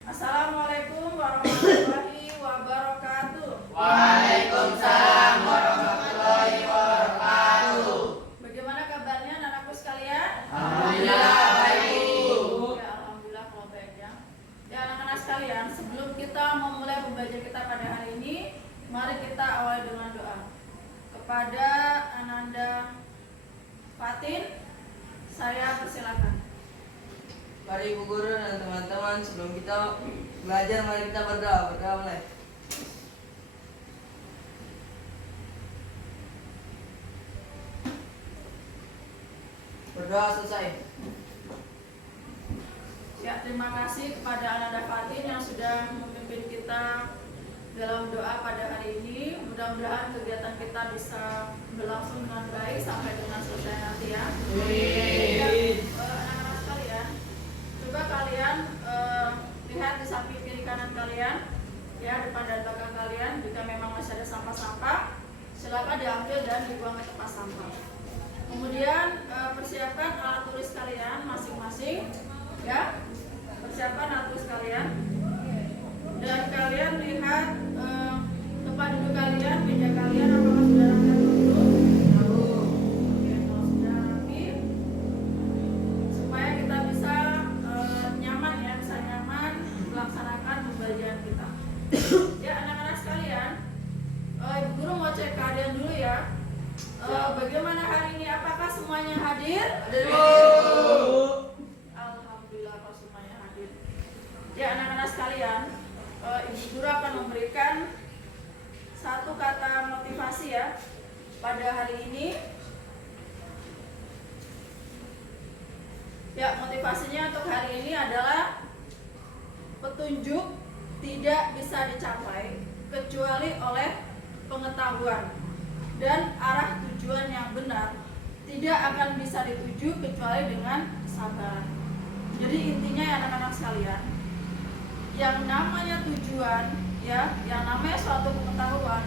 Assalamualaikum warahmatullahi wabarakatuh. Waalaikumsalam warahmatullahi wabarakatuh. Bagaimana kabarnya anak-anakku sekalian? Alhamdulillah baik, Bu. Ya, alhamdulillah kalau baik ya. Ya anak-anak sekalian, sebelum kita memulai pembaca kita pada hari ini, mari kita awali dengan doa. Kepada Ananda Fatin, saya persilakan. Mari Ibu Guru dan teman-teman, sebelum kita belajar mari kita berdoa. Berdoa mulai. Berdoa selesai. Ya, terima kasih kepada Ananda Fatin yang sudah memimpin kita dalam doa pada hari ini. Mudah-mudahan kegiatan kita bisa berlangsung dengan baik sampai dengan selesai nanti ya. Ya, anak-anak sekalian, coba kalian lihat di samping kiri kanan kalian, ya depan dan belakang kalian. Jika memang masih ada sampah-sampah, silakan diambil dan dibuang ke tempat sampah. Kemudian persiapkan alat tulis kalian masing-masing, ya. Persiapkan alat tulis kalian. Dan kalian lihat tempat duduk kalian, meja kalian apakah sudah rapi atau belum? Oke, kalau sudah rapi, supaya kita bisa nyaman ya, bisa nyaman melaksanakan pembelajaran kita. Ya anak-anak sekalian, Ibu Guru mau cek keadaan dulu ya. Bagaimana hari ini? Apakah semuanya hadir? Alhamdulillah kalau semuanya hadir. Ya anak-anak sekalian, Ibu Guru akan memberikan satu kata motivasi ya pada hari ini. Ya, motivasinya untuk hari ini adalah petunjuk tidak bisa dicapai kecuali oleh pengetahuan, dan arah tujuan yang benar tidak akan bisa dituju kecuali dengan kesabaran. Jadi intinya ya anak-anak sekalian, yang namanya tujuan ya, yang namanya suatu pengetahuan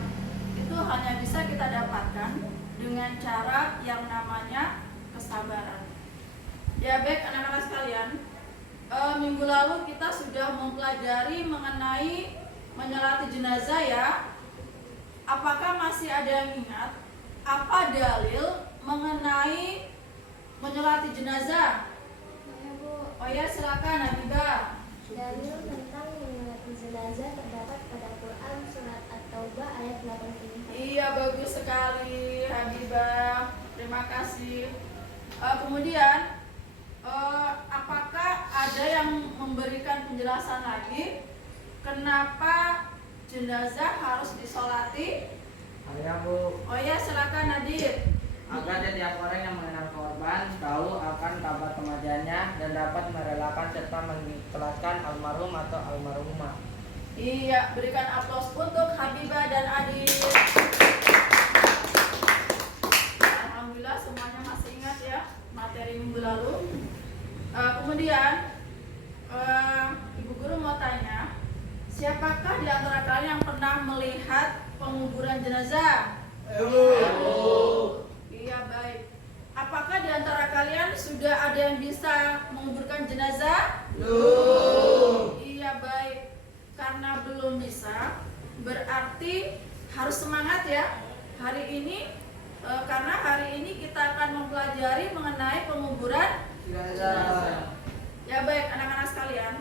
itu hanya bisa kita dapatkan dengan cara yang namanya kesabaran. Ya baik anak-anak sekalian, minggu lalu kita sudah mempelajari mengenai menyolati jenazah ya. Apakah masih ada yang ingat apa dalil mengenai menyolati jenazah? Ya, Bu. Oh ya, silakan Habibah. Dalil tentang menyolati jenazah terdapat pada Quran surat At-Taubah ayat 85. Iya, bagus sekali Habibah. Terima kasih. Kemudian apakah ada yang memberikan penjelasan lagi kenapa jenazah harus disolati? Ada Bu, Oh ya, silakan Nadir. agar setiap orang yang mengenal korban tahu akan kabar kematiannya dan dapat merelakan serta mengikhlaskan almarhum atau almarhumah. Iya, berikan aplaus untuk Habibah dan Adit. Alhamdulillah semuanya masih ingat ya materi minggu lalu. Kemudian Ibu Guru mau tanya, siapakah di antara kalian yang pernah melihat penguburan jenazah? Iya, baik. Apakah di antara kalian sudah ada yang bisa menguburkan jenazah? Iya, baik. Karena belum bisa, berarti harus semangat ya hari ini, karena hari ini kita akan mempelajari mengenai penguburan jenazah. Ya baik anak-anak sekalian,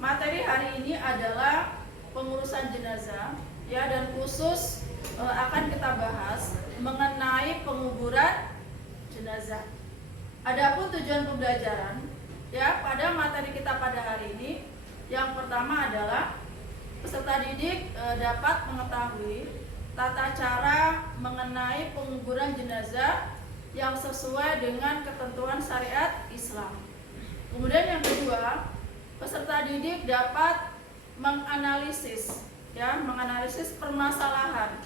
materi hari ini adalah pengurusan jenazah ya, dan khusus akan kita bahas mengenai penguburan jenazah. Adapun tujuan pembelajaran ya pada materi kita pada hari ini, yang pertama adalah peserta didik dapat mengetahui tata cara mengenai penguburan jenazah yang sesuai dengan ketentuan syariat Islam. Kemudian yang kedua, peserta didik dapat menganalisis permasalahan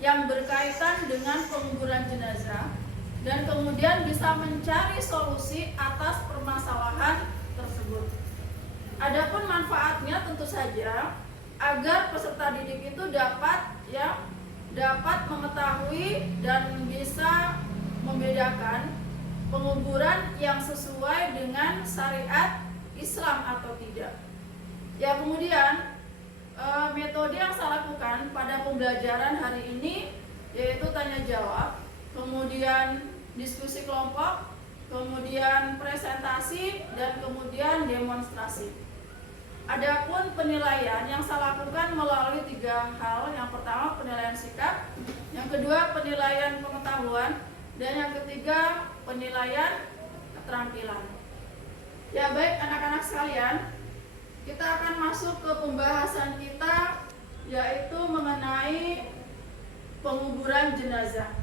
yang berkaitan dengan penguburan jenazah dan kemudian bisa mencari solusi atas permasalahan tersebut. Adapun manfaatnya tentu saja agar peserta didik itu dapat mengetahui dan bisa membedakan penguburan yang sesuai dengan syariat Islam atau tidak. Ya, kemudian metode yang saya lakukan pada pembelajaran hari ini yaitu tanya jawab, kemudian diskusi kelompok, kemudian presentasi, dan kemudian demonstrasi. Adapun penilaian yang saya lakukan melalui 3 hal. Yang pertama penilaian sikap, yang kedua penilaian pengetahuan, dan yang ketiga penilaian keterampilan. Ya baik anak-anak sekalian, kita akan masuk ke pembahasan kita yaitu mengenai penguburan jenazah.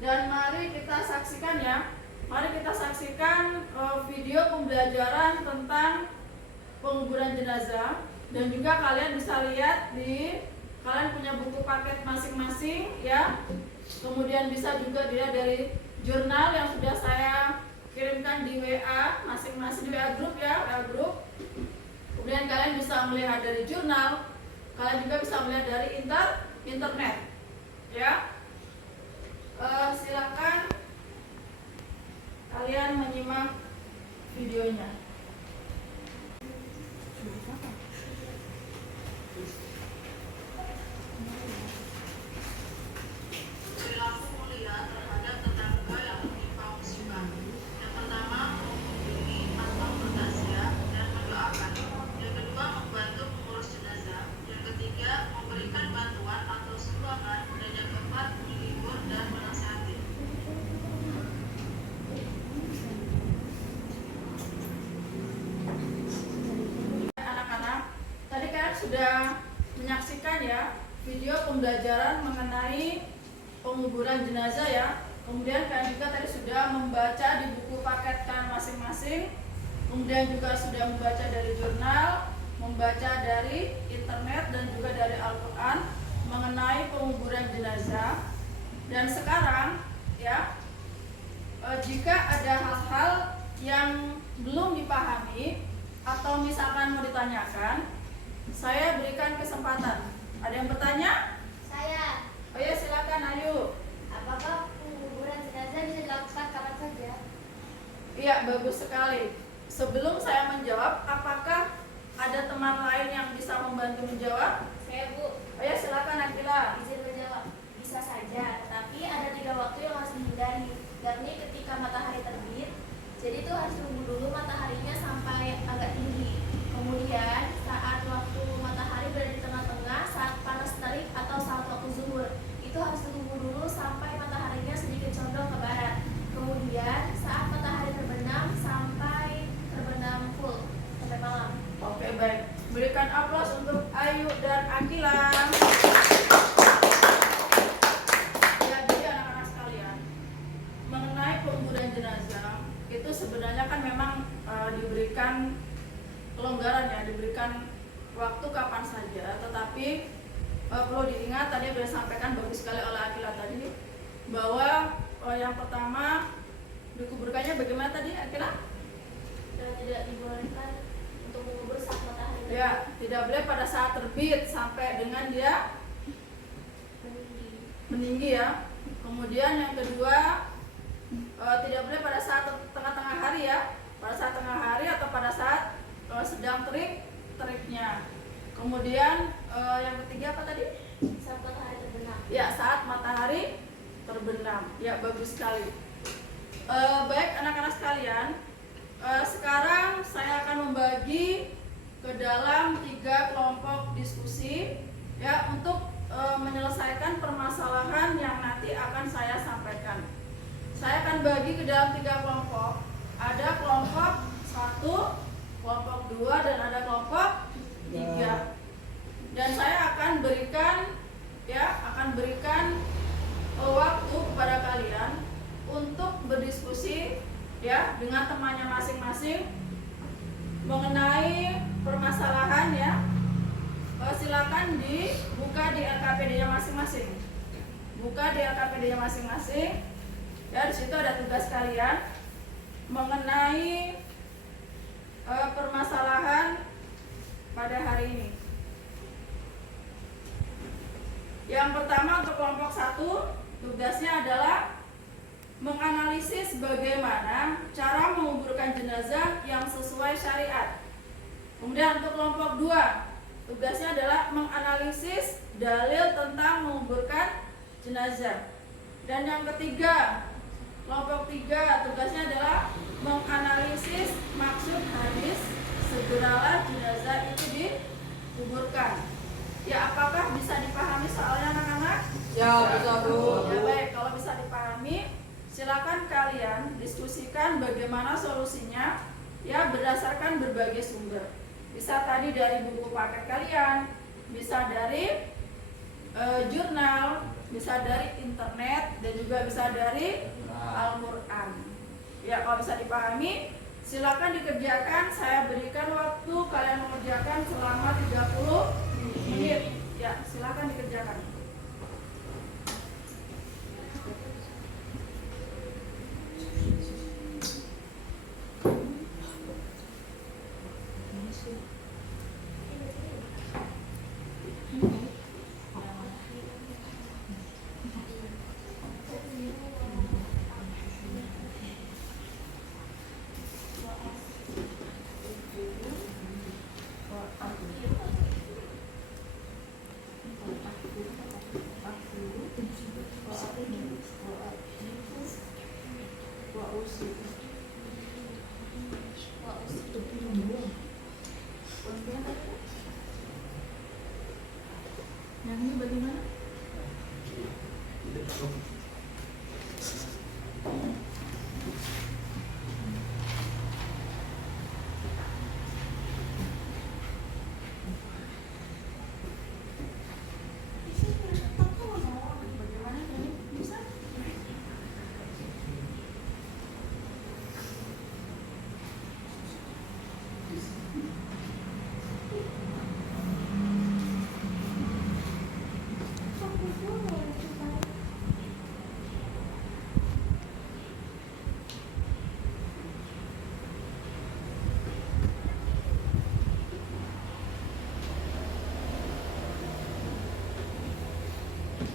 Dan mari kita saksikan ya. Mari kita saksikan video pembelajaran tentang penguburan jenazah, dan juga kalian bisa lihat kalian punya buku paket masing-masing ya. Kemudian bisa juga dilihat dari jurnal yang sudah saya kirimkan di WA masing-masing, di WA grup ya, WA grup. Kemudian kalian bisa melihat dari jurnal, kalian juga bisa melihat dari internet ya. Silakan kalian menyimak videonya. Perilaku mulia terhadap tetangga yang menimpa musibah. Yang pertama, mengunjungi atau bertakziah dan mendoakan. Yang kedua, membantu mengurus jenazah. Yang ketiga, memberikan bantuan atau sumbangan. Dan yang keempat, menghibur dan menasihati. Anak-anak, tadi kalian sudah menyaksikan ya video pembelajaran mengenai penguburan jenazah ya. Kemudian kalian juga tadi sudah membaca di buku paket kalian masing-masing. Kemudian juga sudah membaca dari jurnal, membaca dari internet, dan juga dari Al-Quran mengenai penguburan jenazah. Dan sekarang ya, jika ada hal-hal yang belum dipahami atau misalkan mau ditanyakan, saya berikan kesempatan. Ada yang bertanya? Saya, Oh ya, silakan, ayo. apakah penguburan jenazah bisa dilakukan kapan saja? Iya, bagus sekali. Sebelum saya menjawab, apakah ada teman lain yang bisa membantu menjawab? Saya, Bu. Oh ya, silakan Akila. Izin menjawab. Bisa saja, tetapi ada 3 waktu yang harus dihindari, yakni ketika matahari terbit. Jadi itu harus tunggu dulu mataharinya sampai agak tinggi. Kemudian saat waktu matahari berada di tengah-tengah, saat panas terik atau saat waktu zuhur, itu harus tunggu dulu sampai mataharinya sedikit condong ke barat. Kemudian saat matahari terbenam sampai terbenam full sampai malam. Oke, baik. Berikan aplaus untuk Ayu dan Akila. Jadi anak-anak sekalian, mengenai penguburan jenazah itu sebenarnya kan memang diberikan kelonggaran ya, diberikan waktu kapan saja. Tetapi perlu diingat, tadi sudah disampaikan bagus sekali oleh Akila tadi, bahwa yang pertama dikuburkannya bagaimana tadi Akila? Dan tidak dibolehkan untuk mengubur saat matahari terbit. Ya, tidak boleh pada saat terbit sampai dengan dia meninggi ya. Kemudian yang kedua, tidak boleh pada saat tengah-tengah hari ya, pada saat tengah hari atau pada saat sedang teriknya. Kemudian yang ketiga apa tadi? Saat matahari terbenam. Ya, saat matahari terbenam. Ya, bagus sekali. Baik anak-anak sekalian, sekarang saya akan membagi ke dalam 3 kelompok diskusi ya, untuk menyelesaikan permasalahan yang nanti akan saya sampaikan. Saya akan bagi ke dalam 3 kelompok. Ada kelompok 1, kelompok 2, dan ada kelompok 3. Dan saya akan berikan waktu kepada kalian untuk berdiskusi ya dengan temannya masing-masing mengenai permasalahan ya. Silakan dibuka di LKPD-nya masing-masing. Buka di LKPD-nya masing-masing. Ya, di situ ada tugas kalian mengenai permasalahan pada hari ini. Yang pertama untuk kelompok 1, tugasnya adalah menganalisis bagaimana cara menguburkan jenazah yang sesuai syariat. Kemudian untuk kelompok 2, tugasnya adalah menganalisis dalil tentang menguburkan jenazah. Dan yang ketiga, kelompok 3, tugasnya adalah menganalisis maksud hadis segeralah jenazah itu dikuburkan. Ya, apakah bisa dipahami soalnya anak-anak? Ya, bisa Bu. Ya baik, kalau bisa dipahami, silakan kalian diskusikan bagaimana solusinya ya berdasarkan berbagai sumber. Bisa tadi dari buku paket kalian, bisa dari jurnal, bisa dari internet, dan juga bisa dari Al-Quran. Ya, kalau bisa dipahami, silakan dikerjakan. Saya berikan waktu kalian mengerjakan selama 30 menit. Ya, silakan dikerjakan. Yang ini bagaimana? Bagaimana ini? Bisa?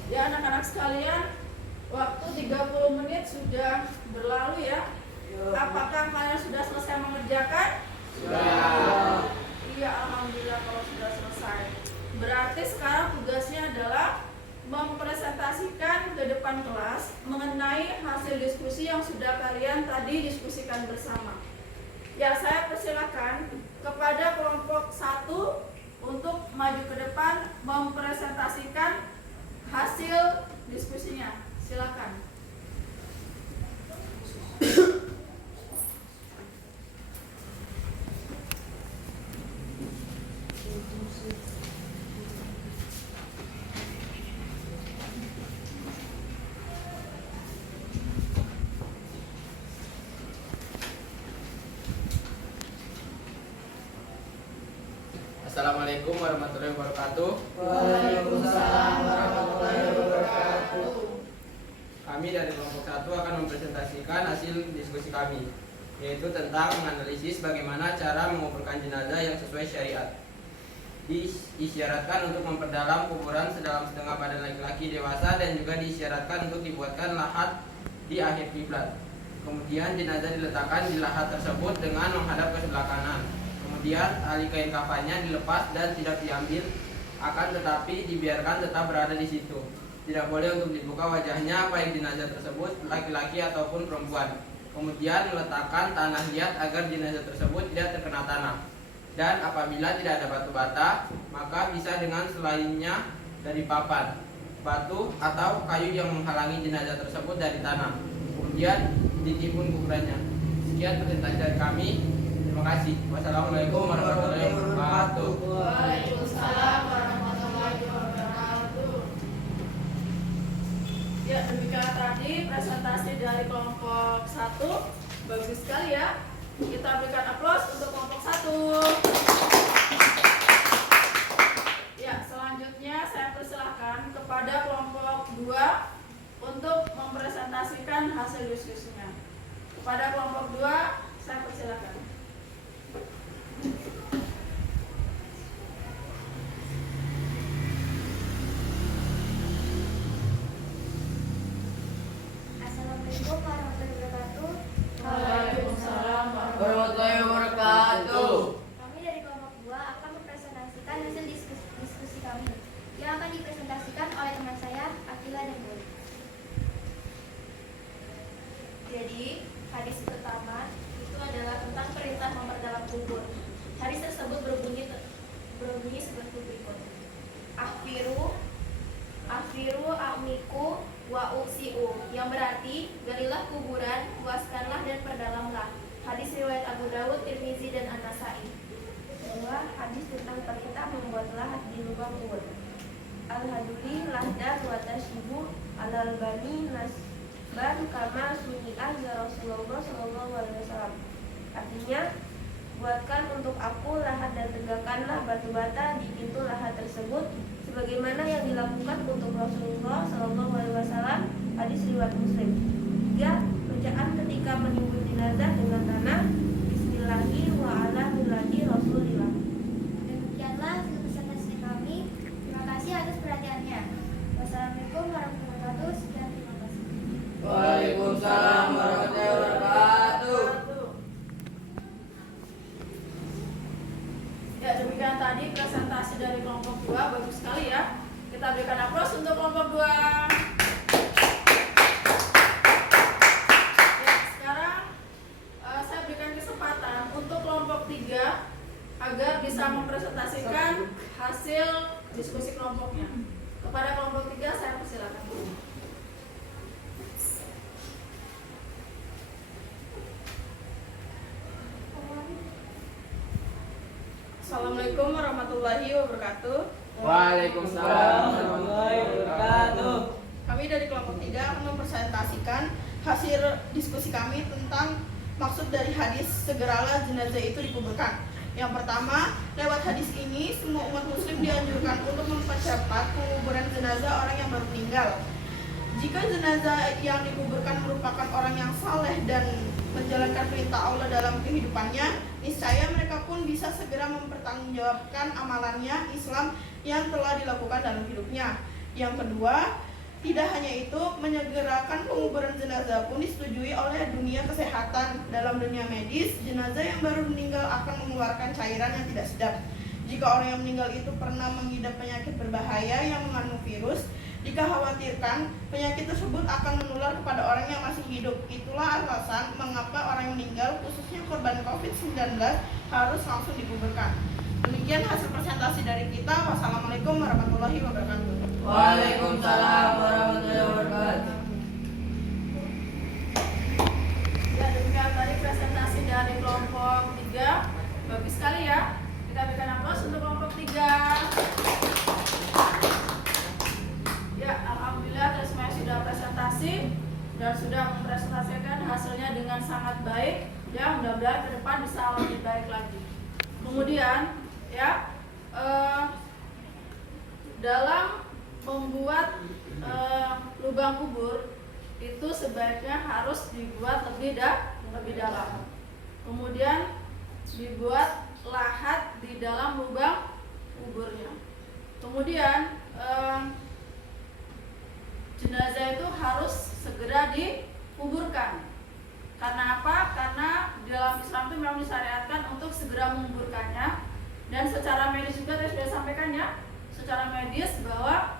Ya anak-anak sekalian, waktu 30 menit sudah berlalu ya. Apakah kalian sudah selesai mengerjakan? Sudah. Iya, alhamdulillah kalau sudah selesai. Berarti sekarang tugasnya adalah mempresentasikan ke depan kelas mengenai hasil diskusi yang sudah kalian tadi diskusikan bersama. Ya, saya persilakan kepada kelompok 1 untuk maju ke depan mempresentasikan hasil diskusinya. Silakan. Assalamualaikum warahmatullahi wabarakatuh. Waalaikumsalam warahmatullahi wabarakatuh. Kami dari kelompok 1 akan mempresentasikan hasil diskusi kami, yaitu tentang menganalisis bagaimana cara menguburkan jenazah yang sesuai syariat. Diisyaratkan untuk memperdalam kuburan sedalam setengah badan laki-laki dewasa dan juga diisyaratkan untuk dibuatkan lahat di akhir kiblat. Kemudian jenazah diletakkan di lahat tersebut dengan menghadap ke sebelah kanan. Kemudian tali kain kafannya dilepas dan tidak diambil, akan tetapi dibiarkan tetap berada di situ. Tidak boleh untuk dibuka wajahnya baik jenazah tersebut laki-laki ataupun perempuan. Kemudian meletakkan tanah liat agar jenazah tersebut tidak terkena tanah. Dan apabila tidak ada batu bata, maka bisa dengan selainnya dari papan, batu atau kayu yang menghalangi jenazah tersebut dari tanah. Kemudian ditimbun kuburannya. Sekian presentasi dari kami. Terima kasih. Wassalamualaikum warahmatullahi wabarakatuh. Waalaikumsalam warahmatullahi wabarakatuh. Ya, demikian tadi presentasi dari kelompok 1. Bagus sekali ya. Kita berikan aplaus untuk kelompok 1. Ya, selanjutnya saya persilahkan kepada kelompok 2 untuk mempresentasikan hasil diskusinya. Kepada kelompok 2, saya persilahkan. Assalamualaikum warahmatullahi wabarakatuh. Waalaikumsalam Warahmatullahi wabarakatuh. Kami dari kelompok 2 Haji, hadis pertama itu adalah tentang perintah memperdalam kubur. Hadis tersebut berbunyi seperti berikut. Afiru amiku wa uksiu, yang berarti galilah kuburan, luaskanlah dan perdalamlah. Hadis riwayat Abu Dawud, Tirmizi dan An-Nasai. 2. Hadis tentang perintah membuat lahat di lubang kubur. Al-haduli lahdan wa tashibu alal bani nasban kama suni'ah ya Rasulullah sallallahu alaihi wasallam. Artinya, buatkan untuk aku lahat dan tegakkanlah batu bata di pintu lahat tersebut sebagaimana yang dilakukan untuk Rasulullah sallallahu alaihi wasallam. Hadis riwayat Muslim. 3. Bacaan ketika menimbun jenazah dengan tanah Bismillahi wa ala millati Rasulillah. Demikianlah presentasi kami. Terima kasih atas perhatiannya. Wassalamualaikum warahmatullahi wabarakatuh. Sekian, terima kasih. Waalaikumsalam warahmatullahi wabarakatuh. Ya, demikian tadi presentasi dari kelompok 2, bagus sekali ya. Kita berikan aplaus untuk kelompok 2. Ya, sekarang saya berikan kesempatan untuk kelompok 3 agar bisa mempresentasikan hasil diskusi kelompoknya. Kepada kelompok 3 saya persilakan. Assalamualaikum warahmatullahi wabarakatuh. Waalaikumsalam warahmatullahi wabarakatuh. Kami dari kelompok 3 akan mempresentasikan hasil diskusi kami tentang maksud dari hadis segeralah jenazah itu dikuburkan. Yang pertama, lewat hadis ini semua umat muslim dianjurkan untuk mempercepat penguburan jenazah orang yang baru meninggal. Jika jenazah yang dikuburkan merupakan orang yang saleh dan menjalankan perintah Allah dalam kehidupannya, niscaya mereka pun bisa segera mempertanggungjawabkan amalannya Islam yang telah dilakukan dalam hidupnya. Yang kedua, tidak hanya itu, menyegerakan penguburan jenazah pun disetujui oleh dunia kesehatan. Dalam dunia medis, jenazah yang baru meninggal akan mengeluarkan cairan yang tidak sedap. Jika orang yang meninggal itu pernah mengidap penyakit berbahaya yang mengandung virus, dikhawatirkan penyakit tersebut akan menular kepada orang yang masih hidup. Itulah alasan mengapa orang yang meninggal, khususnya korban COVID-19, harus langsung dikuburkan. Demikian hasil presentasi dari kita. Wassalamualaikum warahmatullahi wabarakatuh. Waalaikumsalam warahmatullahi wabarakatuh. Ya, demikian tadi presentasi dari kelompok 3. Bagus sekali ya. Kita berikan aplaus untuk kelompok 3. Ya, alhamdulillah semuanya sudah presentasi dan sudah mempresentasikan hasilnya dengan sangat baik. Ya, mudah-mudahan ke depan bisa lebih baik lagi. Kemudian, ya, dalam membuat lubang kubur itu sebaiknya harus dibuat lebih dalam. Kemudian dibuat lahat di dalam lubang kuburnya. Kemudian jenazah itu harus segera dikuburkan. Karena apa? Karena di dalam Islam itu memang disyariatkan untuk segera menguburkannya. Dan secara medis juga saya sudah sampaikan ya, secara medis bahwa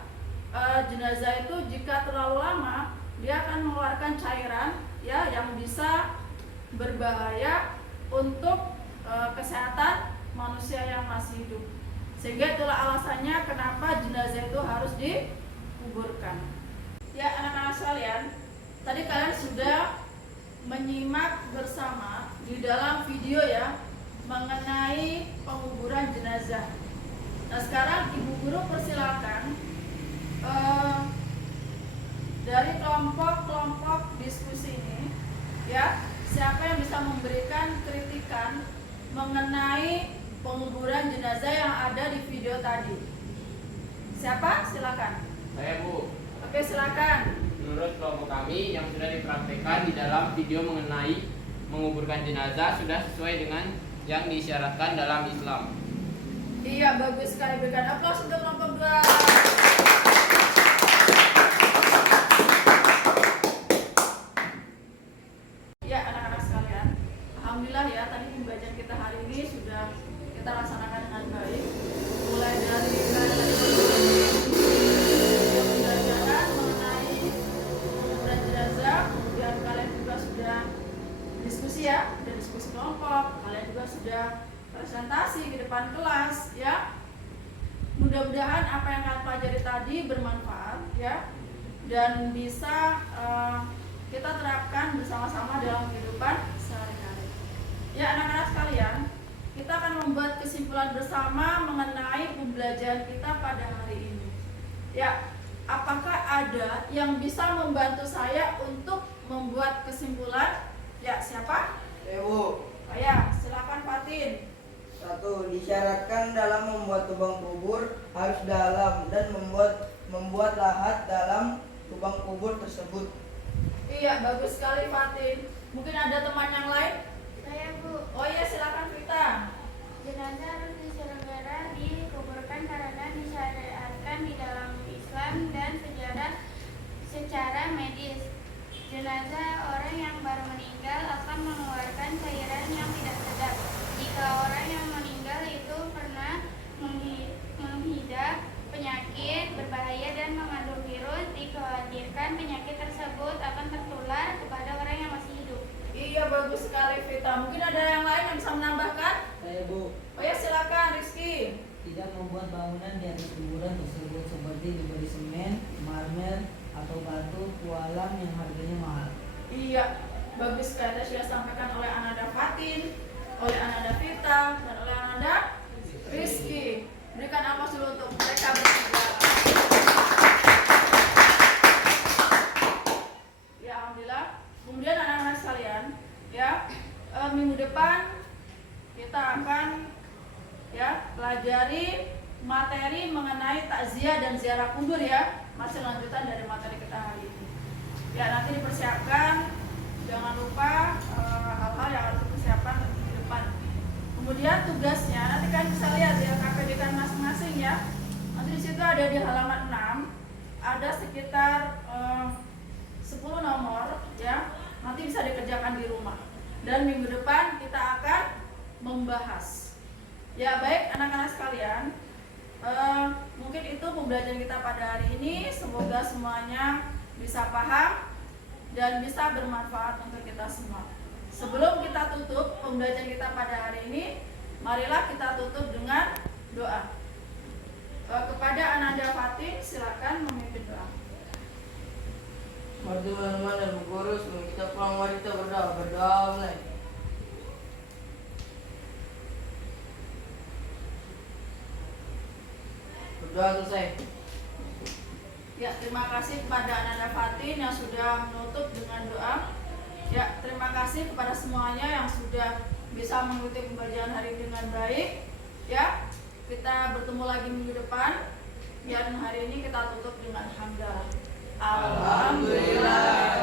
jenazah itu jika terlalu lama dia akan mengeluarkan cairan ya yang bisa berbahaya untuk kesehatan manusia yang masih hidup. Sehingga itulah alasannya kenapa jenazah itu harus dikuburkan. Ya, anak-anak sekalian, tadi kalian sudah menyimak bersama di dalam video ya mengenai penguburan jenazah. Nah, sekarang Ibu Guru persilakan dari kelompok-kelompok diskusi ini ya, siapa yang bisa memberikan kritikan mengenai penguburan jenazah yang ada di video tadi. Siapa? Silakan. Saya, Bu. Oke, silakan. Menurut kelompok kami yang sudah dipraktekkan di dalam video mengenai menguburkan jenazah sudah sesuai dengan yang disyaratkan dalam Islam. Iya, bagus sekali. Berikan aplaus untuk kelompok 2. Ya, anak-anak sekalian, alhamdulillah ya, tadi pembelajaran kita hari ini sudah kita laksanakan dengan baik. Mulai dari pembelajaran mengenai penguburan jenazah, kemudian kalian juga sudah ya, sudah diskusi kelompok, kalian juga sudah presentasi di depan kelas ya. Mudah-mudahan apa yang kalian pelajari tadi bermanfaat ya, dan bisa kita terapkan bersama-sama dalam kehidupan sehari-hari. Ya anak-anak sekalian, kita akan membuat kesimpulan bersama mengenai pembelajaran kita pada hari ini. Ya, apakah ada yang bisa membantu saya untuk membuat kesimpulan? Ya, siapa? Bu. Oh ya, silakan Fatin. 1. Disyaratkan dalam membuat lubang kubur harus dalam dan membuat lahat dalam lubang kubur tersebut. Iya, bagus sekali Fatin. Mungkin ada teman yang lain? Saya Bu, Oh iya, silakan Vita. jenazah harus dikuburkan karena disyariatkan di dalam Islam dan sejarah secara medis. Jenazah orang yang baru meninggal akan mengeluarkan cairan yang tidak sedap. Jika orang yang meninggal itu pernah menghidap penyakit berbahaya dan mengandung virus, dikhawatirkan penyakit tersebut akan tertular kepada orang yang masih hidup. Iya, bagus sekali Vita. Mungkin ada yang lain yang bisa menambahkan? Saya Bu, Oh ya, silakan Rizky. tidak membuat bangunan di atas kuburan tersebut seperti diberi semen, marmer, atau batu kualam yang harganya mahal. Iya, bagus sekali sudah sampaikan oleh Ananda Fatin, oleh Ananda Vita, dan oleh Ananda Rizky. Berikan aplaus dulu untuk mereka bertiga. Ya, alhamdulillah. Kemudian anak-anak sekalian, ya, minggu depan kita akan ya pelajari materi mengenai takziah dan ziarah kubur ya, masih lanjutan dari materi kita hari ini. Ya, nanti dipersiapkan, jangan lupa hal-hal yang harus dipersiapkan di depan. Kemudian tugasnya nanti kan bisa lihat ya KPD kan masing-masing ya. Nanti di situ ada di halaman 6 ada sekitar 10 nomor ya. Nanti bisa dikerjakan di rumah. Dan minggu depan kita akan membahas. Ya baik anak-anak sekalian, mungkin itu pembelajaran kita pada hari ini. Semoga semuanya bisa paham dan bisa bermanfaat untuk kita semua. Sebelum kita tutup pembelajaran kita pada hari ini, marilah kita tutup dengan doa. Kepada Ananda Fatin, silakan memimpin doa. Mari teman-teman dan Bu Guru, sebelum kita pulang mari kita berdoa mulai. Berdoa selesai. Ya, terima kasih kepada Ananda Fatin yang sudah menutup dengan doa. Ya, terima kasih kepada semuanya yang sudah bisa mengikuti pembelajaran hari ini dengan baik. Ya, kita bertemu lagi minggu depan. Dan hari ini kita tutup dengan hamdalah. Alhamdulillah.